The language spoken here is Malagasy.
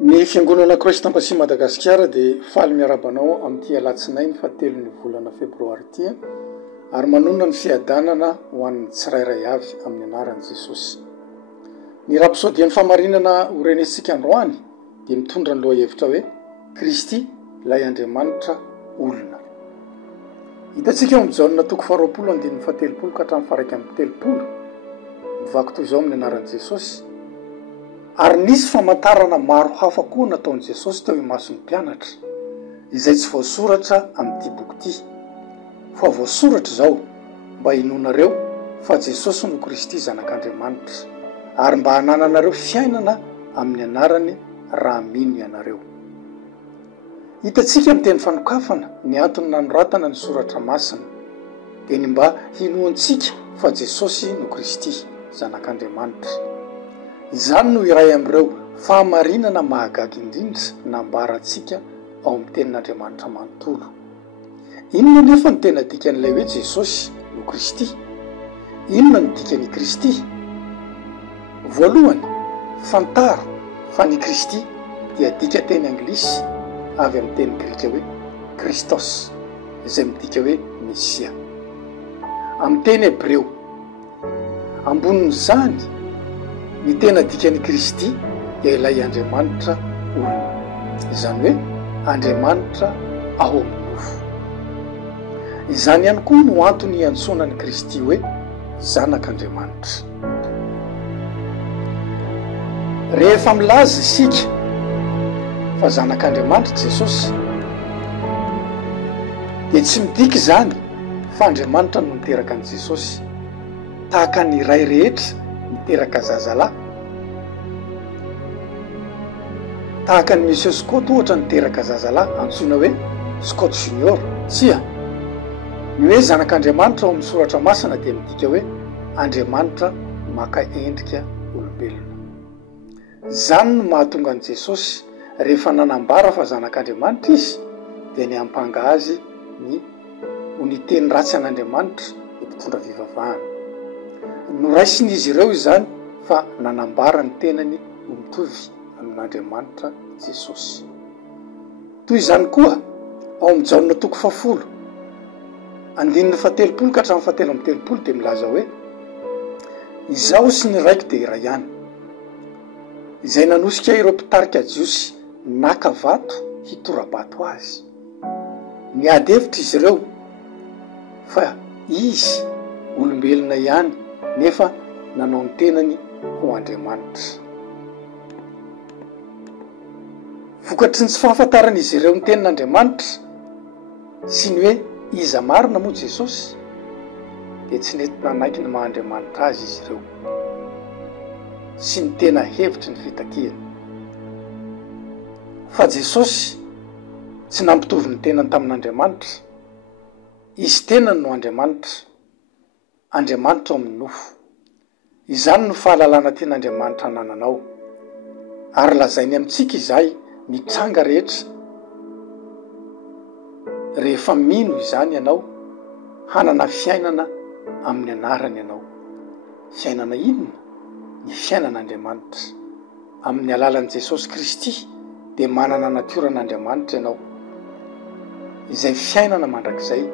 Ny fiangonana Kristy Ampasy Madagasikara dia faly miarabanao amin'ity alatsinainy fahatelo ny volana febroary ity ary manonona ny fiadanana ho an'ny tsirairay avy amin'ny anaran'i Jesosy. Ny rapisodian'ny famarinana horenesika androany dia mitondra ny lohahevitra hoe Kristy ilay Andriamanitra olona. Hitantsika eo amin'ny jaonina toko 2:17 ka hatramin'ny 1:30 mivaky toy izao amin'ny anaran'i Jesosy. Ary nisy famantarana maro hafa koa nataon'i Jesosy teo imason'ny mpianatra, izay tsy voasoratra amin'ity boky ity. Fa voasoratra izao mba hinonareo fa Jesosy no Kristy zanak'Andriamanitra, ary mba hanananareo fiainana amin'ny anarany raha mino ianareo. Hitantsika amin'ny teny fanokafana ny antony nanoratana ny soratra masina dia ny mba hinoantsika fa Jesosy no Kristy zanak'Andriamanitra. Izany no iray amin'ireo fahamarinana mahagaga indrindra nambarantsika ao amin'ny tenin'Andriamanitra manontolo. Inona nefa ny tena dikan'ilay hoe Jesosy no Kristy? Inona ny dikan'i Kristy? Voalohany, fantaro fa ny Kristy dia dika teny anglisy avy amin'ny teny grika hoe Christos, izay midika hoe Mesia. Amin'ny teny hebreo, ambonin'izany ny tena dikan'i Kristy dia ilay Andriamanitra olona, izany hoe Andriamanitra ao amin'ny nofo. Izany ihany koa no antony iantsonan'i Kristy hoe zanak'Andriamanitra. Rehefa milaza isika fa zanak'Andriamanitra Jesosy dia tsy midika izany fa Andriamanitra no miteraka an'i Jesosy, tahaka ny iray rehetra miteraka zazalahy, tahaka ny Monsieur Scott ohatra niteraka zazalahy antsoina hoe Scott Junior. Tsia, ny hoe zanak'Andriamanitra ao amin'ny soratra masina dia midika hoe Andriamanitra maka endrika olombelona. Izany no mahatonga an'i Jesosy rehefa nanambara fa zanak'Andriamanitra izy dia ny ampanga azy ny uniteny ratsy an'Andriamanitra ny mpitondra fivavahana. Noraisin'izy ireo izany fa nanambara ny tenany ho mitovy amin'Andriamanitra Jesosy. Toy izany koa ao amin'ny jaonina toko 10 andininy 17 ka hatramin'ny 17 dia milaza hoe izaho sy ny raiko dia iray ihany, izay nanosika ireo mpitarika jiosy naka vato hitorabato azy. Niady hevitra izy ireo fa izy olombelona ihany nefa nanao ny tenany ho Andriamanitra. Vokatry ny tsy fahafantaran'izy ireo ny tenin'Andriamanitra sy ny hoe iza marina moa Jesosy dia tsy nety nanaiky ny maha-Andriamanitra azy izy ireo sy ny tena hevitry ny fitakihany. Fa Jesosy tsy nampitovy ny tenany tamin'Andriamanitra. Izy tenany no Andriamanitra, Andriamanitra ao amin'ny nofo. Izany no fahalalana tian'Andriamanitra nananao, ary lazainy amintsika izay mitranga rehetra rehefa mino izany ianao, hanana fiainana amin'ny anarany ianao. Fiainana inona? Ny fiainan'Andriamanitra. Amin'ny alalan'i Jesosy Kristy dia manana natiora an'Andriamanitra ianao, izay fiainana mandrakizay